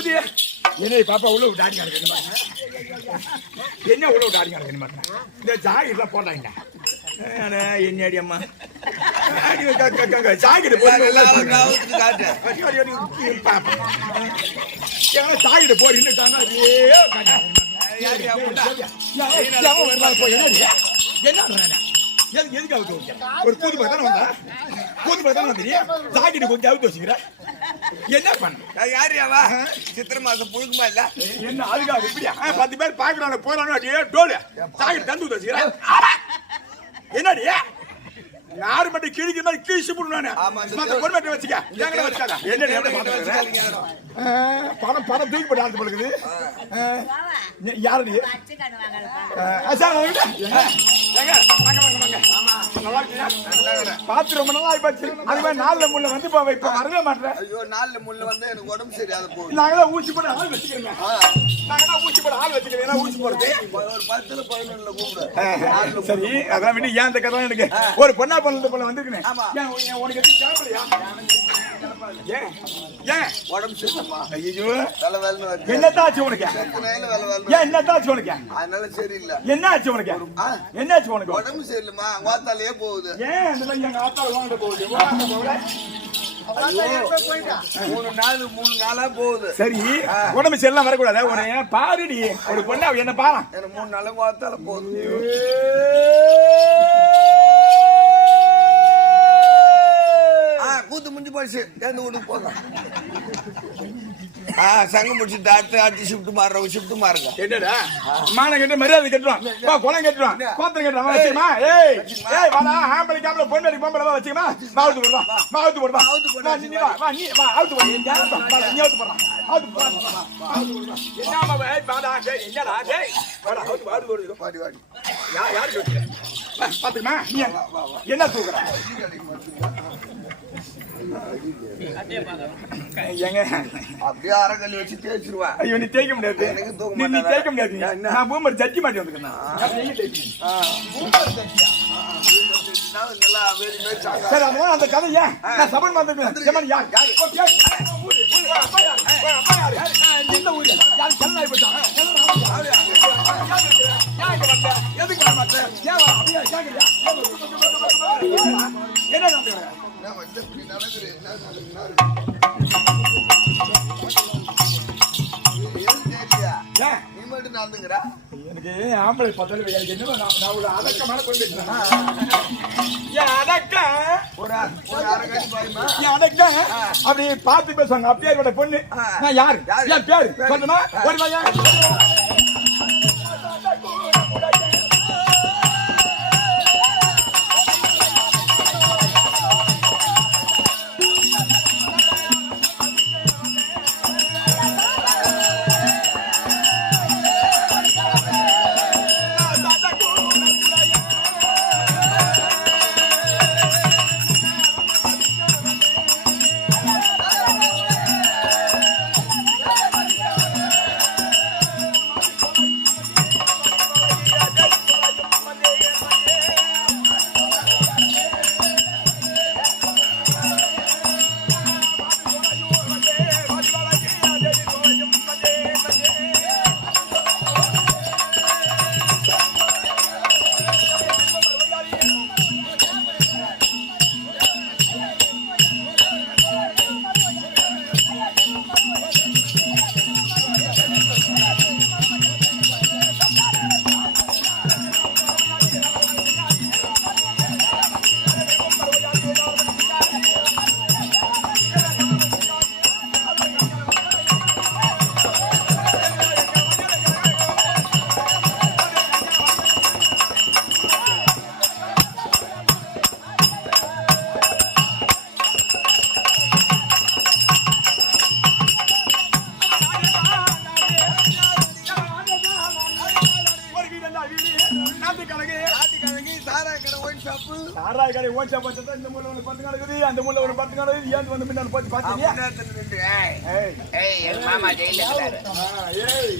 கிளம்புது என்னை பாப்பா உள்ள விட்டு ஆடி என்ன உள்ள விட்டு ஆடி கிடக்கு இந்த ஜாக்கெட்லாம் போட்டாங்க. என்னடி அம்மா? ஜாக்கெட் இப்போ, என்னடி? என்ன பண்றானே? எதுக்கு எதுக்கு அவுத்து வச்ச? ஒரு கூத்து பக்கம் தானே வந்தா? கூத்து பக்கம் தானே வந்தீங்க? கொஞ்சம் அவுத்து வச்சுக்கிற என்ன பண்ண யாரியாவா சித்திரை மாசம் புழுக்குமா இல்ல? என்ன அதுக்காக இப்படியா? பத்து பேர் பாக்குறாங்க போறானோ அப்படியே டோலு. ஜாக்கெட் தந்து வச்சுக்கிற என்னடி? யாரு மட்டும் கிழிக்கிற மாதிரி கிழிச்சு போடுவானே மத்த பொண்ணு மட்டும் வச்சுக்க. எங்கட பணம் பணம் தூக்கி போட்டு ஆழ்த்து பழகுது சார் இருக்கியா பார்த்து ரொம்ப நாளா ஆயிப்போச்சு. அது மாதிரி நாலுல முள்ள வந்து இப்போ இப்போ வரவே மாட்டேன். ஐயோ நாலுல முள்ள வந்து எனக்கு உடம்பு சரியாத போகுது. நாங்களாம் ஊசி போட ஆள் வச்சுக்கிறோங்க நாங்களாம் ஊசி போட ஆள் வச்சுக்கிறோம். ஊசி போடுறது. ஒரு பத்துல பதினொன்னுல கூப்பிடு. சரி அதான் விட்டு ஏன் இந்த கதை எனக்கு? ஒரு பொண்ணா பொண்ணு போல வந்திருக்கேன் ஆமா. ஏன் உன் உனக்கு எதுவும் ஏன்? ஏன்? உடம்பு சரியில்லைம்மா ஐயோ என்னத்தாச்சு உனக்கு? ஏன் என்னத்தாச்சு உனக்கு? அதனால சரியில்லை. என்ன ஆச்சு உனக்கு? ஆ. என்னாச்சு உனக்கு? உடம்பு சரியில்லைம்மா. வாத்தாலேயே போகுது. ஏன் இந்த எங்க ஆத்தால போகுது? வாங்க போகல மூணு நாள் மூணு நாளா போகுது. சரி உடம்பு சரியில்லாம் வரக்கூடாது. உன்னை பாருடி. ஒரு பொண்ணு என்ன பாரா. மூணு நாளா வாத்தால போகுது ஆ கூத்து முடிஞ்சு போச்சு எந்த வீட்டுக்கு போங்க ஆ சங்கம் முடிச்சு டாக்டர் ஆட்டி ஷிஃப்ட் மாறுறவங்க ஷிஃப்ட் மாறுங்க. என்னடா? மானம் கட்டு மரியாதை கட்டுவான் வா குளம் கட்டுவான் கோத்திரம் கட்டுவான் வச்சுமா? ஏய். ஏய் வாடா. ஆம்பளை காம்பளை பொண்ணு வரைக்கும் பொம்பளை வா வச்சுமா மாவுத்து போடுவா மாவுத்து போடுவா மாவுத்து போடு. வா. நீ வா. வா நீ வா அவுத்து போடு. நீ அவுத்து போடுறா அவுத்து போடுறா என்னமா ஏய் வாடா டேய் என்னடா டேய். வாடா அவுத்து அவுத்து போடு வாடி வாடி. யார் சொல்ற பாத்துமா நீ என்ன தூக்குற? ஏங்க அப்படியே அரைக்கல்லி வச்சு தேய்ச்சிருவேன் ஐயோ நீ தேய்க்க முடியாது நீ? தேய்க்க முடியாது? நான் பூமர் ஜட்ஜி மாட்டி எங்க சரி அதனால அந்த கதை ஏன் நான் சபன் வந்திருக்கேன் யார் யார் யார்? ஊரு, யார்? எதுக்கு? என்ன என்ன வந்து இப்படி நடக்குது. என்ன நீ மட்டும் நடந்துக்கிறா? எனக்கு ஆம்பளை எனக்கு என்ன நான் நான் ஒரு அடக்கமான கொண்டு என் அடக்கம் ஒரு அ- ஒரு அரை கட்டி பாருமா என் அடக்கம் அப்படி பார்த்து பேசுவாங்க. அப்படியே பொண்ணு. நான் யாரு? என் பேரு. சொல்லுமா ஒரு கடை ஒயின் ஷாப்பு சாராய கடை ஓச்சா பார்த்தா இந்த மூலை ஒன்று பத்து கிடக்குது அந்த மூலை ஒரு பத்து கிடக்குது ஏன் வந்து முன்னாடி ஏய். மாமா ஜெயில ஆ, ஏய்.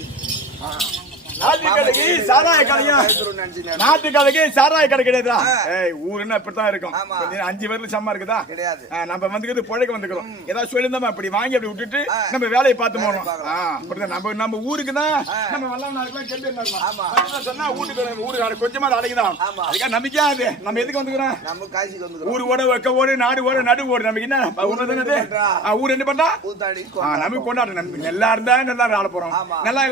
நாட்டு கடைக்கு சாராய கடையா? பயந்துரும் நினைச்சுக்கிறேன். நாட்டு கடைக்கு சாராய கடை கிடையாதா? ஆ. ஏய் ஊருன்னா இப்படித்தான் இருக்கும். அஞ்சு பேர்ல சம்மா இருக்குதா? கிடையாது. நம்ம வந்துக்கிறது புழைக்க வந்துக்கிறோம். ஏதாவது சொல்லியிருந்தோம்? அப்படி வாங்கி அப்படி விட்டுட்டு. நம்ம வேலையை பார்த்து அப்படிதான். நம்ம நம்ம ஊருக்கு தான். நம்ம ஆமா. சொன்னா வீட்டுக்கு ஊருக்கு கொஞ்சமா அடைக்குதான் ஆமா. அதுக்காக நம்பிக்கையா அது? நம்ம எதுக்கு வந்துக்கிறோம்? நம்ம காசிக்கு வந்துக்கிறோம். ஊரு ஓட வைக்க ஓடு நாடு ஓட நடு ஓடு. நமக்கு என்ன? ஊர்? பண்றா. என்ன ஆ, நமக்கு நல்லா இருந்தா நல்லா ஆட போறோம். நல்லா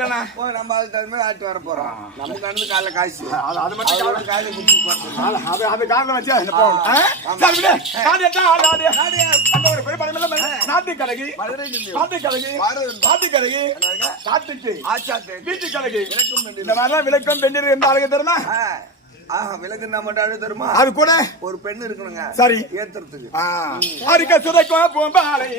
நம்ம அதுக்கு மாதிரி ஆட்டு வர போறோம். காசு அது மட்டும் குடிச்சு போறது அது காரணம் வச்சு போகணும் ஆ? சரி விடு. நாடு என்ன ஆடு ஆடு. அந்த ஒரு பெரிய படம் இல்ல நாட்டு கடைக்கு மதுரை நின்று நாட்டு என்னங்க? நாட்டுக்கு. ஆச்சாத்தே வீட்டு கடைக்கு விளக்கும். இந்த மாதிரிலாம் விளக்கம் பெண்டிரு எந்த ஆளுங்க தெரியுமா மட்டும் தருமா? அது கூட ஒரு பெண் இருக்கணுங்க. சரி. ஏத்துறதுக்கு. ஆ, அரிக்க சுதைக்கும் பூம்பாலை.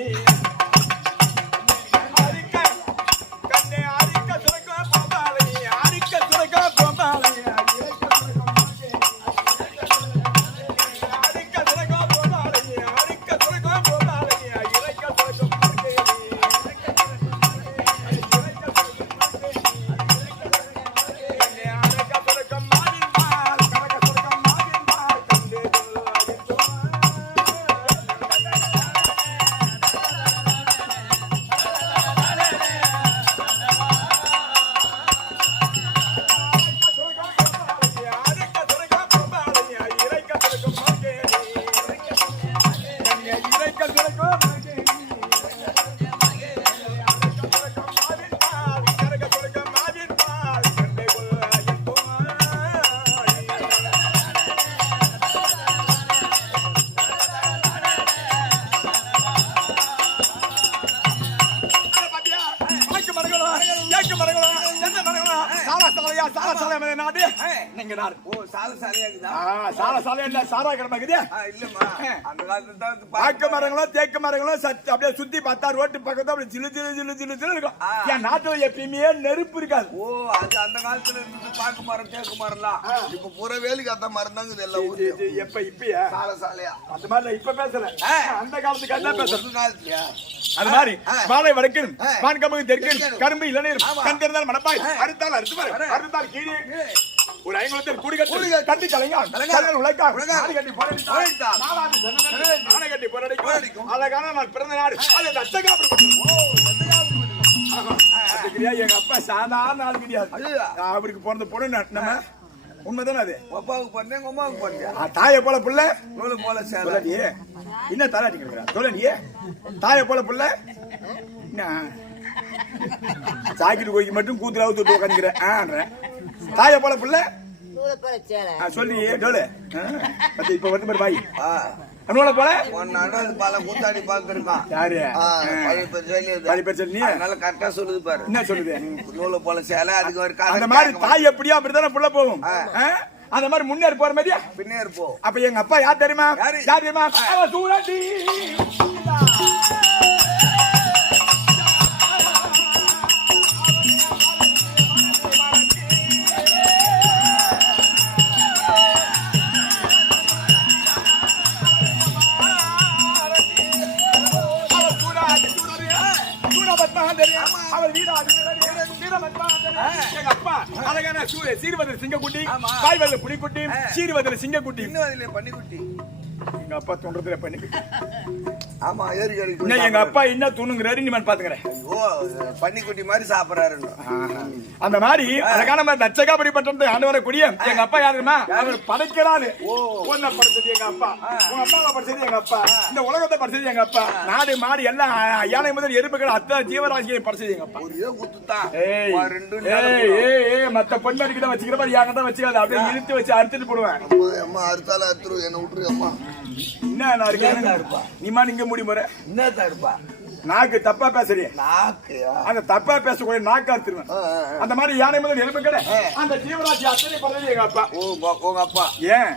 பாக்க மரங்களும் தேக்கு மரங்களும் சத்து அப்படியே சுத்தி பார்த்தா ரோட்டு பக்கத்துல அப்படியே ஜிலு ஜிலு ஜிலு ஜிலு ஜிலு இருக்கும். என் நாட்டுல எப்பயுமே நெருப்பு இருக்காது ஓ அது அந்த காலத்துல இருந்தது பாக்கு மரம் தேக்கு மரம்லாம் இப்ப பூரா வேலி காத்த மரம் தாங்க எல்லாம். இது எப்ப இப்பயா சால சாலையா அந்த மாதிரி இப்ப பேசல. அந்த காலத்துக்கு பேசுறேன் ஒரு காலத்துலயா அது மாதிரி. வாழை வடக்கு ஆ. வான்கம்பு தெற்கு தெற்கு. கரும்பு இளநீர் ஆமா. கண் திறந்தால் மணப்பாய். அறுத்தால் அறுத்து பாரு வர. அறுத்தால் கீழே ஒரு ஐங்குளத்தில் குடிகட்டு குடிகட்டு. கட்டி. கலைஞர் உழைக்கார் உழைக்கார். நாடு கட்டி போரடித்தார். நாலாவது ஜனநாயகம். நாடு கட்டி போரடிக்கும். அழகான நான் பிறந்த நாடு அது அந்த அச்சகாப்பு எங்க அப்பா சாதாரண ஆள் கிடையாது. அவருக்கு பிறந்த பொண்ணு நம்ம? உண்மைதானே அது? அப்பாவுக்கு பண்ணேன் உங்க அம்மாவுக்கு பண்ணியா ஆ, தாயை போல புள்ள? நூலு போல சேலை. சொல்லடியே என்ன தலாட்டி கேட்கிறா சொல்லடியே தாயை போல புள்ள? என்ன? சாக்கிட்டு கோய்க்கு மட்டும் கூத்துல அவுத்து உட்காந்துக்கிறேன் ஆன்றேன் தாயை போல புள்ள சொல்லி டோலு. ஆ, பத்து இப்ப வந்து பாரு பாய். அனுவல போல? கூத்தாடி பார்த்துருக்கான் யாரு. பழைய பேர் சொல்லி? அதனால கரெக்டா சொல்லுது பாரு. என்ன சொல்லுது? நூலு போல சேலை அதுக்கு ஒரு அந்த மாதிரி தாய் எப்படியோ அப்படித்தானே புள்ள போகும்? அந்த மாதிரி முன்னேறி போற மாதிரியா? மாட்டேன். பின்னே இருப்போம் அப்ப எங்க அப்பா யார் தெரியுமா? யாரு? தெரியுமா? அவ சூரபத்மஹாந்தரி, அவள் வீராதி. எங்க அப்பா அழகான சீர்வதல் சிங்கக்குட்டி. காய்வதல் புலிக்குட்டி சீர்வதல் சிங்கக்குட்டி. இன்னும் அதுல பண்ணிக்குட்டி எங்க அப்பா தோன்றதுல பண்ணி ஆமா ஏறி இன்னும் எங்க அப்பா என்ன துணுங்கிறாரு நீ பாத்துக்கிறேன். ஓ பன்னிக்குட்டி மாதிரி சாப்பிடறாரு அந்த மாதிரி அழகான மாதிரி தச்சகாபடி பட்டம் ஆண்டு வரக்கூடிய எங்க அப்பா யாருமா அவர் படைக்கிறாரு ஒன்ன படைச்சது எங்க அப்பா. உங்க அம்மாவை படைச்சது எங்க அப்பா. இந்த உலகத்தை படைச்சது எங்க அப்பா. நாடு மாடு எல்லாம் யானை முதல் எறும்புகள் அத்தனை ஜீவராசியை படைச்சது எங்க அப்பா. ஒரு இதை குத்துத்தான் ஏய் ஏய் ஏய் மத்த பொண்ணு தான் வச்சுக்கிற மாதிரி யாங்க தான் வச்சுக்காது. அப்படியே இழுத்து வச்சு அறுத்துட்டு போடுவேன். அம்மா அறுத்தால அறுத்துரு என்ன விட்டுரு அம்மா. என்ன நான் இருக்கேன்? நீமா நீங்க முடி முறை. என்னத்தா இருப்பா? நாக்கு தப்பா பேசுறிய நாக்கையா அந்த தப்பா பேசக்கூடிய நாக்கு அறுத்துருவேன் ஆ. அந்த மாதிரி யானை முதல் எலும்பு கடை அந்த அத்தனை படைச்சது எங்க அப்பா ஓ உங்க அப்பா ஏன்.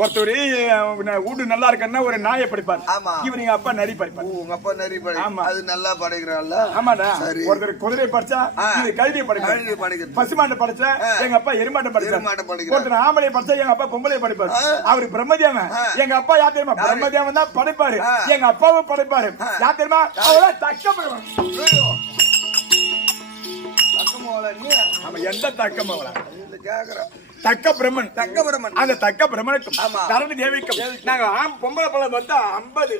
ஒருத்தர் வீடு நல்லா இருக்குன்னா ஒரு நாயை படிப்பார் ஆமா. இவர் எங்க அப்பா நரி படிப்பார் உங்க அப்பா நிறைய படை ஆமா. அது நல்லா படைக்கிறான்ல ஆமாடா. ஒருத்தர் குதிரை படிச்சா. இது கல்வியை படிப்பார் கழுதி படைக்கிறது பசுமாட்டை படிச்சா. எங்க அப்பா எருமாட்டை படிச்சார் எருமாட்டை படிக்கிறார். ஒருத்தர் ஆம்பளை படிச்சா எங்க அப்பா பொம்பளை படிப்பார். அவரு பிரம்மதேவன். எங்க அப்பா யார் தெரியுமா? பிரம்மதேவன் தான் படைப்பாரு. எங்க அப்பாவும் படைப்பாரு யார் தெரியுமா அவரா தக்க பிரம்மன் ஐயோ. பக்கமாவல நீ? நம்ம எந்த தக்கம் அவளா? இந்த கேக்குற தக்க பிரம்மன். தக்க பிரமன் அந்த தக்க பிரம்மனுக்கும். தரணி தேவிக்கும் நாங்க ஆம் பொம்பளை பழம் வந்தா ஐம்பது.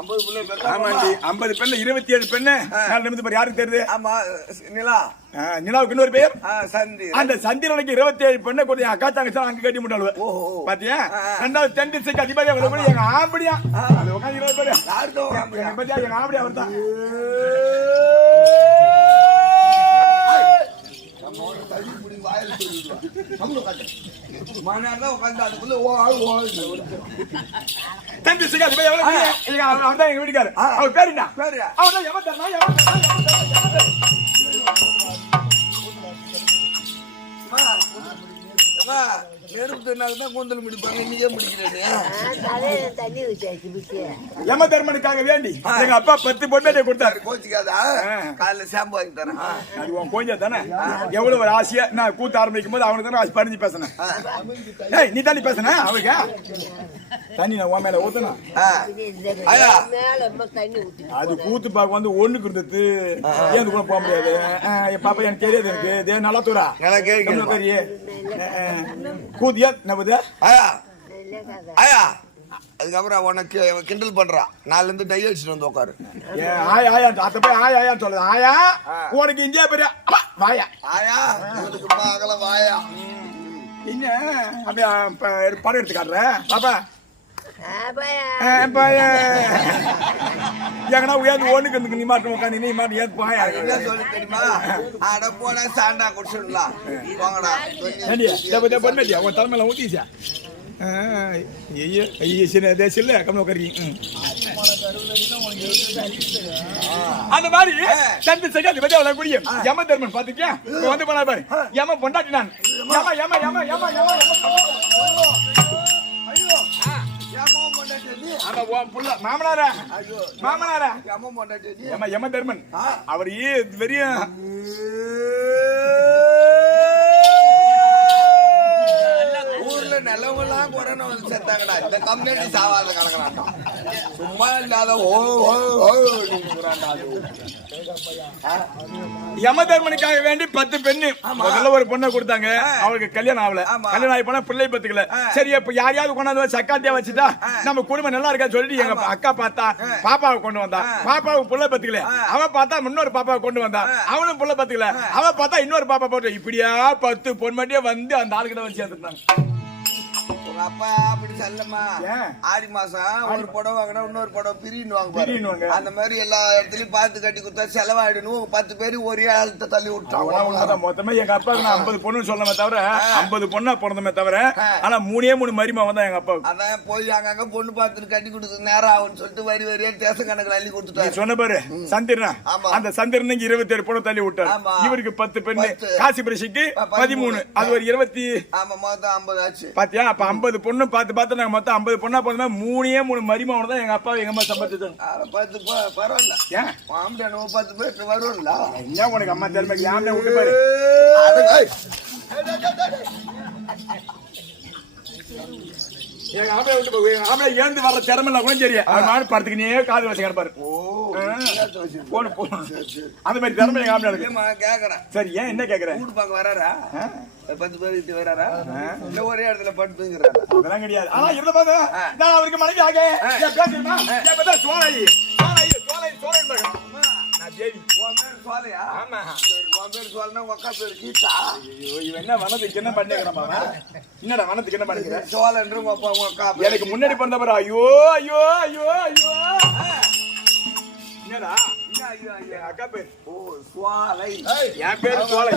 ஐம்பது பிள்ளை ஆமாண்டி ஐம்பது. பெண்ணு இருபத்தி ஏழு பெண்ணு நிமிந்து பாரு யாருக்கு தெரியுது? ஆமா நிலா. நிலாவுக்கு இன்னொரு பேர்? அந்த சந்திரனுக்கு இருபத்தி ஏழு பெண்ணை கொடுத்து அக்கா தங்கச்சி அங்க கட்டி முட்டாளுவ. ஓஹோ. பாத்தியா. ரெண்டாவது தென் திசைக்கு அதிபதியா வரக்கூடிய எங்க ஆம்படியா? உட்காந்து இருபது பேரு. யாருதோ எங்க பத்தியா? எங்க வாயில் அவர்தான் உட்காந்து அதுக்குள்ள ஓ ஆள் ஓ ஆள் தென் திசைக்கு போய் எவ்வளோ எங்க அவர் அவர்தான் எங்க வீட்டுக்காரு அவர் பேர் என்ன பேரு? அவர்தான் எவன் எவன் தரணும், எவன் தரணும், நெருப்பு தின்னால தான் கூந்தல் முடிப்பாங்க இன்னைக்கே முடிக்கிறேன் தண்ணி பிடிச்சி யம தர்மனுக்காக வேண்டி? எங்க அப்பா பத்து பொண்ணை கொடுத்தாரு. கோச்சிக்காதா? காலைல ஷாம்பு வாங்கி தரேன். அது உன் கோஞ்சா தானே? எவ்வளவு ஒரு ஆசையா? நான் கூத்த ஆரம்பிக்கும் போது அவனுக்கு தானே பறிஞ்சு பேசினேன். ஏய் நீ தண்ணி பேசுன? அவருக்கு தண்ணி நான் உன் மேல ஊத்தணும் அது கூத்து பார்க்க வந்து ஒண்ணுக்கு இருந்தது. ஏன் கூட போக முடியாது? பாப்பா எனக்கு தெரியாது எனக்கு. தே நல்லா தூரா. தெரியே கூத்தியா நம்பது ஆயா. ஆயா. அதுக்கப்புறம் உனக்கு கிண்டல் பண்றா. நாலுல இருந்து டை அடிச்சுட்டு வந்து உட்காரு ஆயா ஆயா அத்த போய் ஆயா ஆயான்னு சொல்லுது. ஆயா உனக்கு இந்தியா பெரிய வாயா. ஆயா இவனுக்கு மகள வாயா. என்ன? அப்படியே படம் எடுத்து காட்டுறேன் பாப்பா. எங்கன்னா உயர்ந்து ஒண்ணுக்கு இருந்து நீ மாட்டும் உட்காந்து நீ மாட்டும் ஏத்து பாயா என்ன சொல்லி தெரியுமா அட போன சாண்டா குடிச்சிடலாம் ஏண்டியா தேவை தேவை பண்ணடியா உன் தலைமையில ஊத்திச்சா ஐயோ ஐயோ சரி அதே சில்ல கம்மி உட்காரி அந்த மாதிரி தந்து அது பத்தி அவ்வளவு புரியும் யம தர்மன் பாத்துக்கியா வந்து பண்ணா பாரு யம பொண்டாட்டி நான் யம யம யம யம யம யம ஆமா உன் புள்ள மாமனாரா? மாமனாரா? யம தர்மன். அவர் ஏ வெறிய ஊர்ல நல்லவங்க எல்லாம் கொரோனா வந்து செத்தாங்கடா. இந்த கம்யூனிட்டி சாவாத கணக்கலாட்டா சும்மா இல்லாத ஓ ஓ. யம தர்மனுக்காக வேண்டி பத்து பெண்ணு முதல்ல ஒரு பொண்ணை கொடுத்தாங்க. அவளுக்கு கல்யாணம் ஆகல. கல்யாணம் ஆகி போனா பிள்ளை பத்துக்கல சரி இப்ப யாரையாவது கொண்டாந்து சக்காத்தியா வச்சுட்டா நம்ம குடும்பம் நல்லா இருக்கா சொல்லிட்டு எங்க அக்கா பார்த்தா பாப்பாவை கொண்டு வந்தா. பாப்பாவுக்கு புள்ள பத்துக்கல அவன் பார்த்தா இன்னொரு பாப்பாவை கொண்டு வந்தா. அவனும் புள்ள பத்துக்கல அவன் பார்த்தா இன்னொரு பாப்பா போட்டு. இப்படியா பத்து பொன்மட்டியே வந்து அந்த ஆளுகிட்ட வச்சு சேர்த்துட்டாங்க உங்க அப்பா அப்படி செல்லம்மா ஏன்? ஆடி மாசம் ஒரு புடவை வாங்கினா இன்னொரு புடவை பிரின்னுவாங்க பிரின்னுவாங்க. பாரு. அந்த மாதிரி எல்லா இடத்துலயும் பார்த்து கட்டி கொடுத்தா செலவாயிடணும் பத்து பேர் ஒரே ஆளத்தை தள்ளி உண்மைதான். மொத்தமே எங்க அப்பாவுக்கு நான் ஐம்பது பொண்ணு சொல்லமே தவிர ஐம்பது பொண்ணா பிறந்தமே தவிர ஆனா மூணே மூணு மரிமாவன் தான் எங்க அப்பாவுக்கு அதான் போய் அங்கங்க பொண்ணு பார்த்துட்டு கட்டி கொடுத்து நேரம் ஆகும்னு சொல்லிட்டு வரி வரியா தேச கணக்குல அள்ளி கொடுத்துட்டாரு சொன்ன பாரு சந்திரனா. அந்த சந்திரனுக்கு இருபத்தி ஏழு பொண்ணு தள்ளி விட்டார். இவருக்கு பத்து பெண்ணு. காசி பரிசுக்கு. பதிமூணு அது ஒரு இருபத்தி ஆமா மொத்தம் ஐம்பது ஆச்சு பாத்தியா அப்ப ஐம்பது பொண்ணு பார்த்து பார்த்து நாங்க மொத்தம் ஐம்பது பொண்ணா போனோம்னா மூணே மூணு மரிமாவன் தான் எங்க அப்பா எங்க அம்மா சம்பாதிச்சாங்க அட, பத்து ப- பரவாயில்ல. ஏன்? ஆம்பளை நம்ம பத்து பேர் வரும்ல என்ன உனக்கு அம்மா திறமை? யாமே விட்டு பாரு. எங்க ஆம்பளை விட்டு போய் எங்க ஆம்பளை ஏந்து வர்ற திறமை கூட சரி அவர் நாடு படத்துக்குனே காது வச்சு கிடப்பாரு. போன போன அந்த மாதிரி திறமை எங்க ஆம்பளை இருக்கு. இல்லம்மா, கேக்குறேன். சரி ஏன் என்ன கேக்குற? வீடு பார்க்க வராரா? பத்து பேர் கிட்ட வராரா? இல்ல ஒரே இடத்துல படுத்துங்கிறாரா. அதெல்லாம் கிடையாது. ஆனா இருந்த போது நான் அவருக்கு மனைவி ஆக சோலை. சோலை சோலை சோலை நான் தேவி உன் பேர் சோலையா? ஆமா. சரி, உன் பேர் சோலைனா உங்க அக்கா பேர் கீதா. ஐயோ இவன் என்ன வனத்துக்கு என்ன பண்ணிக்கிறேன் மாமா என்னடா வனத்துக்கு என்ன பண்ணிக்கிற? அக்கா பேர் எனக்கு முன்னாடி பிறந்த பாரு ஐயோ ஐயோ ஐயோ. ஐயோ என்னடா அக்கா பேர். ஓ சுவாலை என் பேரு சோலை.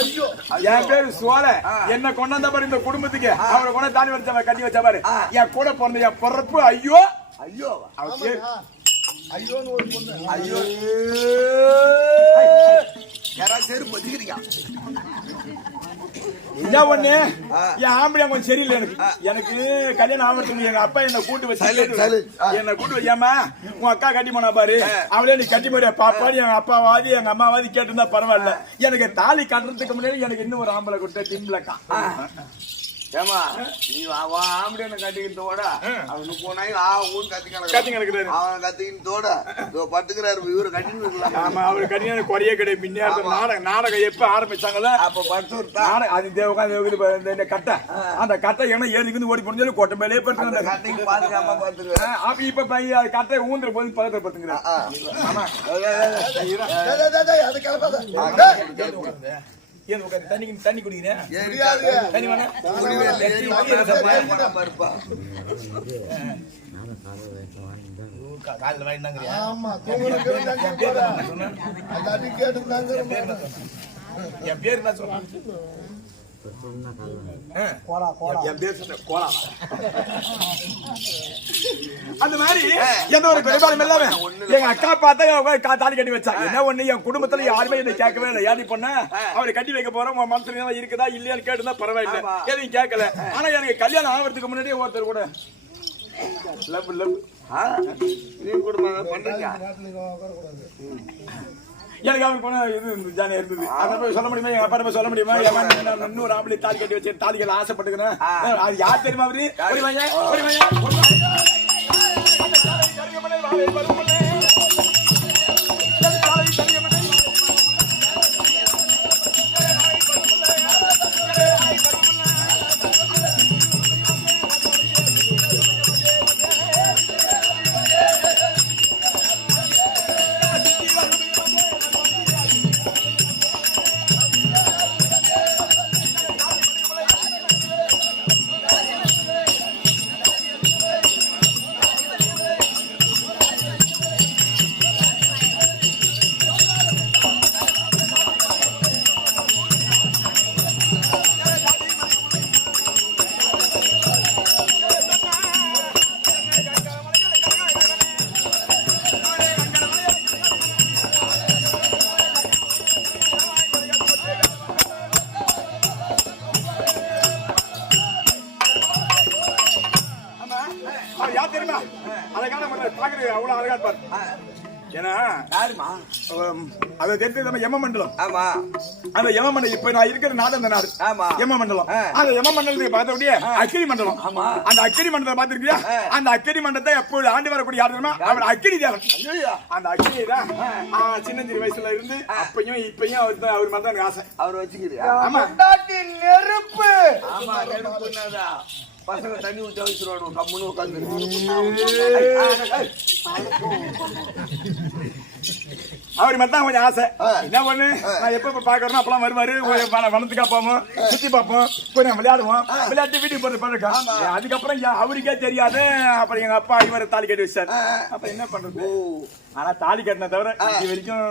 ஐயோ. என் பேரு சோலை. என்ன கொண்டாந்த பாரு இந்த குடும்பத்துக்கு. அவரை கொண்டு தாலி வச்சவ கட்டி வச்ச பாரு. என் கூட பிறந்த என் பிறப்பு ஐயோ. ஐயோ அவ பேரு ஐயோன்னு ஒரு பொண்ணு. ஐயோ. யாராவது செருப்பு வச்சுக்கிறீங்க என்ன ஒண்ணு? என் ஆம்பளை கொஞ்சம் சரியில்லை எனக்கு. எனக்கு கல்யாணம் ஆகிறதுக்கு எங்க அப்பா என்ன கூட்டு வச்சு. என்ன கூட்டு வச்சாமா உன் அக்கா கட்டி போனா பாரு. அவளே நீ கட்டி போறியா? பாப்பான்னு எங்க அப்பாவாதி எங்க அம்மாவாதி கேட்டிருந்தா பரவாயில்ல. எனக்கு தாலி கட்டுறதுக்கு முன்னாடி எனக்கு இன்னும் ஒரு ஆம்பளை கொடுத்த டிம்லக்கா ஏமா நீ அவன் ஆம்படியான கட்டிக்கிட்டோட அவனு போனாய் ஆ ஊன் கத்திக்கணும் கத்தி கிடக்குறாரு அவன் கத்திக்கிட்டோட இதோ பட்டுக்கிறாரு இவரு கட்டின்னு இருக்கலாம் ஆமா அவரு கல்யாண குறைய கிடையாது முன்னே நாடகம் நாடகம் எப்ப ஆரம்பிச்சாங்களோ அப்ப பட்டு தான் நாடகம் அது இந்த உட்காந்து இந்த- கட்டை அந்த கட்டை ஏன்னா ஏறிக்கிட்டு ஓடி போனது கொட்டை மேலே அந்த படுத்து கட்டிக்கு பாதுகாம பாத்துக்கிறாரு அப்ப இப்ப பையன் கட்டை ஊந்துற போது பக்கத்துல பத்துங்கிறான் ஏன் உட்காந்து தண்ணி தண்ணி குடிக்கிறேன். தண்ணி வேணா என் பேர் என்ன சொன்னா என் பேர் சொன்ன கோலா அந்த மாதிரி எந்த ஒரு குறைபாடும் இல்லாம எங்க அக்கா பார்த்தா அவங்க கா- தாலி கட்டி வச்சா. என்ன ஒண்ணு என் குடும்பத்துல யாருமே என்ன கேட்கவே இல்லை. யாரி பொண்ண? அவரை கட்டி வைக்க போறோம் உன் மனசுல இருக்குதா இல்லையான்னு கேட்டுதான் பரவாயில்ல. எதையும் கேட்கல. ஆனா எனக்கு கல்யாணம் ஆகிறதுக்கு முன்னாடியே ஒருத்தர் கூட. Love love. நீ குடும்பம் பண்றீங்க? எனக்கு அவன் போன இது ஜாலியா இருந்தது அதை போய் சொல்ல முடியுமா எங்க அப்பா சொல்ல முடியுமா இன்னொரு ஆம்பளை தாலி கட்டி வச்சு தாலிகள் ஆசைப்பட்டுக்கிறேன் அது யார் தெரியுமா அவரு அழகான மன்னர். பாக்குறது அவ்வளவு அழகா இருப்பார். ஏன்னா யாருமா அதை தெரிஞ்சு நம்ம யம மண்டலம் ஆமா. அந்த யம மண்டலம் இப்ப நான் இருக்கிற நாடு அந்த நாடு. ஆமா. யம மண்டலம். அந்த யம மண்டலத்துக்கு அக்கினி மண்டலம். ஆமா. அந்த அக்கினி மண்டலத்தை பார்த்திருக்கியா. அந்த அக்கினி மண்டலத்தை எப்பொழுது ஆண்டு வரக்கூடிய யார் தெரியுமா? அவர் அக்கினி தேவன். அந்த அக்கினி தான் சின்னஞ்சிறு வயசுல இருந்து அப்பயும் இப்பயும் அவர் தான் அவர் மாதிரி ஆசை. அவர் வச்சுக்கிறியா? ஆமா. நெருப்பு. ஆமா பசங்க தண்ணி ஊற்றி வச்சிருவானு கம்முன்னு உட்காந்து அவர் மாதிரி தான் கொஞ்சம் ஆசை. என்ன பண்ணு? நான் எப்ப பாக்குறேனோ அப்பெல்லாம் வருவாரு. வனத்துக்கா போவோம் சுத்தி பார்ப்போம். கொஞ்சம் விளையாடுவோம். விளையாட்டு வீட்டுக்கு போறது பழக்கம். அதுக்கப்புறம் ஏன் அவருக்கே தெரியாது. அப்புறம் எங்க அப்பா இவரை தாலி கட்டி வச்சார் அப்ப என்ன பண்றது? ஆனா தாலி கட்டின தவிர இது வரைக்கும்.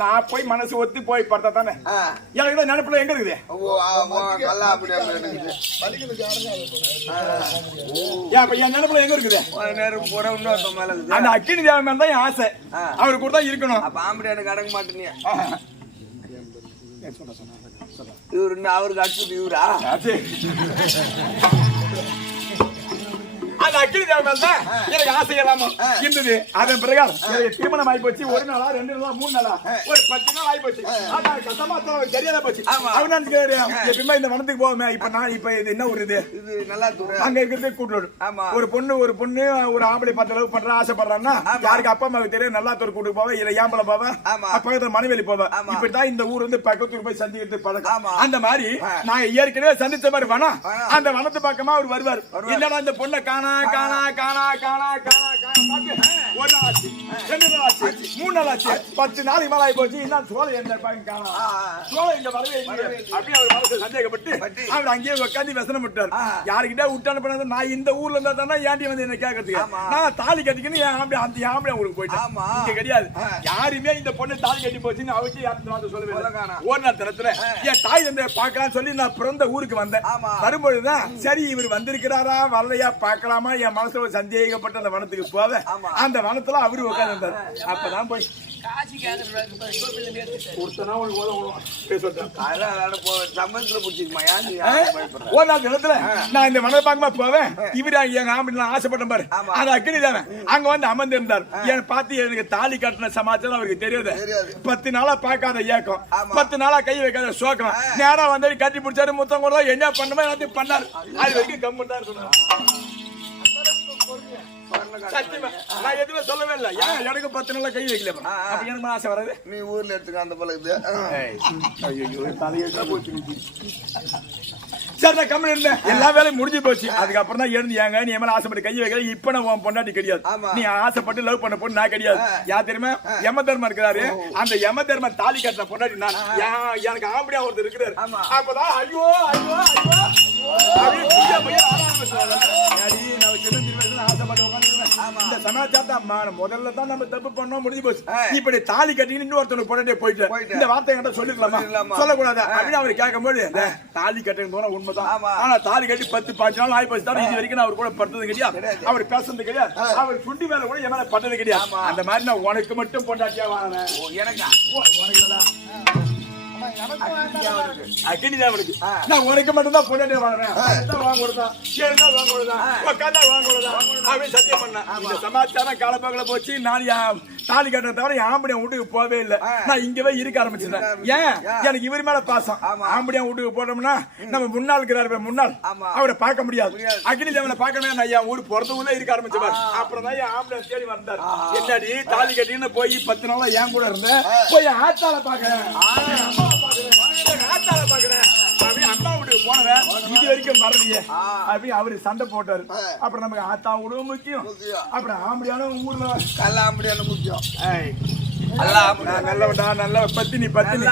நான் போய் மனசு ஒத்து போய் பார்த்தா தானே. எனக்கு தான் நினைப்புல எங்க இருக்குது? என் நினைப்புல எங்க மேல இருக்குது. அந்த அக்கினி தேவன் மேல தான் ஆசை. அவரு கூட தான் இருக்கணும். அப்ப ஆம்படி எனக்கு அடங்க மாட்டேனியா இவரு அவருக்கு அடிச்சுட்டு இவரா. அந்த அக்கினி தேவன் மேல தான் எனக்கு ஆசை எல்லாமே இருந்தது அதன் பிரகாரம் எனக்கு திருமணம் ஆகி போச்சு. ஒரு நாளா ரெண்டு நாளா மூணு நாளா? ஒரு பத்து நாள் ஆகி போச்சு. ஆனா கஷ்டமா தான் அவருக்கு தெரியாத போச்சு. அவன் எப்பயுமே இந்த வனத்துக்கு போவோமே. இப்ப நான் இப்ப இது என்ன ஒரு இது? இது நல்லா தூரம் அங்க இருக்கிறது கூட்டோடு ஆமா. ஒரு பொண்ணு ஒரு பொண்ணு ஒரு ஆம்பளை பத்து அளவு பண்ற ஆசைப்படுறான்னா. யாருக்கு அப்பா அம்மாவுக்கு தெரியும் நல்லா கூட்டு போவேன் இல்ல ஏம்பளை போவேன். பக்கத்துல மனைவெளி போவேன். இப்படிதான் இந்த ஊர் வந்து பக்கத்துல போய் சந்திக்கிறது பழக்கம். அந்த மாதிரி நான் ஏற்கனவே சந்திச்ச மாதிரி வனம். அந்த வனத்து பக்கமா அவர் வருவார். என்னடா இந்த பொண்ணை காணா காணா காணா காணா காணா காணா ஒரு நாள் ஆச்சு ரெண்டு நாள் ஆச்சு மூணு நாள் ஆச்சு பத்து நாளைக்கு மேல ஆகி போச்சு இன்னும் சோழ எந்த காணா சோழ இங்க வரவே இல்லை அப்படியே அவர் மனசு சந்தேகப்பட்டு அவர் அங்கேயே உட்காந்து விசனம் விட்டார் யாருக்கிட்ட விட்டான பண்ணது நான் இந்த ஊர்ல இருந்தா தானே ஏன்டி வந்து என்ன கேட்கறதுக்கு நான் தாலி கட்டிக்கின்னு என் ஆம்பளை அந்த ஆம்பளை உங்களுக்கு போயிட்டேன் இங்க கிடையாது யாருமே இந்த பொண்ணு தாலி கட்டி போச்சுன்னு அவருக்கு யாரும் வார்த்தை சொல்லவே ஒரு நாள் தரத்துல என் தாய் தந்தைய பார்க்கலாம்னு சொல்லி நான் பிறந்த ஊருக்கு வந்தேன் ஆமா. வரும்பொழுதுதான் சரி இவர் வந்திருக்கிறாரா வரலையா பார்க்கலாம் என் மனசுல ஒரு சந்தேகப்பட்டு அந்த வனத்துக்கு ஆமா. அந்த வனத்துல அவரு உட்கார்ந்து அப்பதான் போய் நான் இந்த மணல் பாக்கமா போவேன். இவரு எங்க ஆம்பளை நான் ஆசைப்பட்டேன் பாரு. ஆமா. அந்த அக்கினி தானே அங்க வந்து அமர்ந்து இருந்தார் என் பார்த்து எனக்கு தாலி கட்டின சமாச்சாரம் அவருக்கு தெரியாது. பத்து நாளா பார்க்காத ஏக்கம். ஆமா. பத்து நாளா கை வைக்காத சோக்கம் நேரா வந்து கட்டி பிடிச்சாரு முத்தம் கூட என்ன பண்ணுமோ எல்லாத்தையும் பண்ணாரு. அது வரைக்கும் கம்மன் தான் சொன்னார் சத்தியமா. நான் எதுவுமே சொல்லவே இல்லை. ஏன்? எனக்கு பத்து நாளா கை வைக்கல. அப்ப எனக்கு ஆசை வராது? நீ ஊர்ல எடுத்துக்க அந்த பழகுது ஐயோ தலையெழுத்தா போச்சு. சரி நான் கம்மி இருந்தேன். எல்லா வேலையும் முடிஞ்சு போச்சு. அதுக்கப்புறம் தான் எழுந்து ஏங்க நீ மேல ஆசைப்பட்டு கை வைக்கல. இப்ப நான் உன் பொண்டாட்டி கிடையாது. நீ ஆசைப்பட்டு லவ் பண்ண பொண்ணு நான் கிடையாது. யார் தெரியுமா? யம தர்மம் இருக்கிறாரு. அந்த யம தர்ம தாலி கட்டின பொண்டாட்டி நான். யா- எனக்கு ஆம்படியா ஒருத்தர் இருக்கிறாரு. அப்பதான் ஐயோ ஐயோ ஐயோ. ஆசைப்பட்டு. இந்த சமாச்சாரத்தை அம்மா, முதல்ல தான் நம்ம தப்பு பண்ணோம் முடிஞ்சு போச்சு. இப்படி தாலி கட்டின்னு இன்னொருத்தனுக்கு பொண்டாட்டியே போயிட்டு. இந்த வார்த்தை என்கிட்ட சொல்லிருக்கலாமா? சொல்லக்கூடாது? அப்படின்னு அவர் கேட்கும்போது "டே, தாலி கட்டுறது போனா உண்மைதான். ஆனா தாலி கட்டி பத்து பாஞ்சு நாள் ஆகி போச்சு. தான் இது வரைக்கும் நான் அவர் கூட பட்டது கிடையாது. அவர் பேசுறது கிடையாது. அவர் சுண்டி மேல கூட என் மேல பட்டது கிடையாது. அந்த மாதிரி நான் உனக்கு மட்டும் பொண்டாட்டியா வாங்கினேன் ஓ, எனக்கா. அக்கினி தான். நான் உனக்கு மட்டும் தான் பொண்டாட்டியா வாங்குறேன். வாங்க கொடுத்தான் ஏழுனா வாங்க கொடுத்தான் உட்காந்தா வாங்க கொடுத்தான் அப்படின்னு சத்தியம் பண்ணேன் இந்த சமாச்சாரம் காலப்போக்கில் போச்சு. நான் தாலி கட்டுறத தவிர ஆம்படியா வீட்டுக்கு போவே இல்லை. நான் இங்கவே இருக்க ஆரம்பிச்சிட்டேன் ஏன்? எனக்கு இவர் மேல பாசம். ஆமா. ஆம்படியா வீட்டுக்கு போனோம்னா நம்ம முன்னாள் இருக்கிறாரு முன்னாள். அவரை பார்க்க முடியாது. அக்னி தேவனை பார்க்கணும் நான் என் ஊர் பிறந்த ஊர்ல இருக்க ஆரம்பிச்சவர் அப்புறம் தான் என் ஆம்பளை தேடி வந்தார். என்னடி? தாலி கட்டின்னு போய் பத்து நாளா என் கூட இருந்தேன். போய் ஆத்தால பாக்குறேன் போனவன் இது வரைக்கும் வரலையே அப்படி அவரு சண்டை போட்டாரு அப்புறம் நமக்கு ஆத்தா முக்கியம். அப்புறம் ஆம்படியான ஊர்ல கல்லா ஆம்படியான முக்கியம் ஏய், நல்லா பத்தினி பத்தினி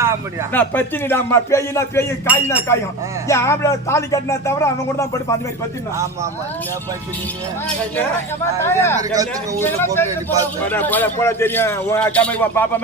நான் பத்தினிடா பேயினா பேய் காயினா காயும் என் ஆம்பளை தாலி கட்டினா தவிர அவன் கூட தான் படுப்பான் அந்த மாதிரி பத்தினா ஆமா ஆமா. என்ன பத்தி நீங்க அதே மாதிரி கத்துங்க ஊர்ல பொண்ணு பார்த்து போட போட தெரியும் உன் அக்கா மாதிரி பாப்பா